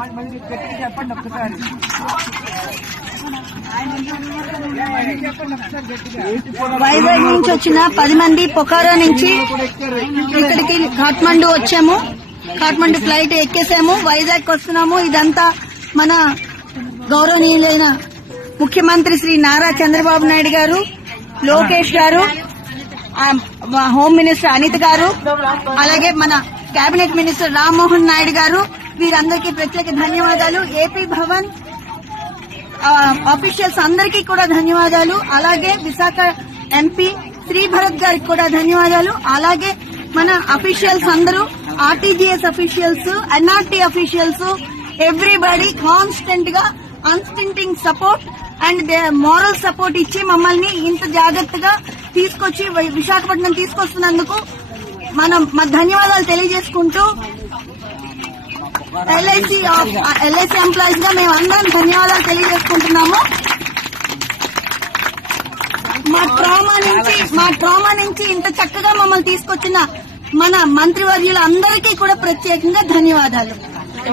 చెప్పండి ఒక్కసారి. వైజాగ్ నుంచి వచ్చిన 10 మంది పొఖారా నుంచి ఇక్కడికి కాఠ్మండు వచ్చాము. కాఠ్మండు ఫ్లైట్ ఎక్కేసాము, వైజాగ్ వస్తున్నాము. ఇదంతా మన గౌరవనీయులైన ముఖ్యమంత్రి శ్రీ నారా చంద్రబాబు నాయుడు గారు, లోకేష్ గారు, హోమ్ మినిస్టర్ అనిత గారు, అలాగే మన కేబినెట్ మినిస్టర్ రామ్మోహన్ నాయుడు గారు, వీరందరికీ ప్రత్యేక ధన్యవాదాలు. ఏపీ భవన్ ఆఫీషియల్స్ అందరికీ కూడా ధన్యవాదాలు. అలాగే విశాఖ ఎంపీ శ్రీ భరత్ గారికి కూడా ధన్యవాదాలు. అలాగే మన అఫీషియల్స్ అందరూ, RTGS officials, NRT officials, everybody constant గా unstinting support and moral support ఇచ్చి మమ్మల్ని ఇంత జాగ్రత్తగా తీసుకొచ్చి విశాఖపట్నం తీసుకొస్తున్నందుకు మనం మా ధన్యవాదాలు తెలియజేసుకుంటూ ఎల్ఐసి ఎంప్లాయీస్ గా మేము అందరం ధన్యవాదాలు తెలియజేసుకుంటున్నాము. మా ట్రామా నుంచి ఇంత చక్కగా మమ్మల్ని తీసుకొచ్చిన మన మంత్రివర్యులు అందరికీ కూడా ప్రత్యేకంగా ధన్యవాదాలు.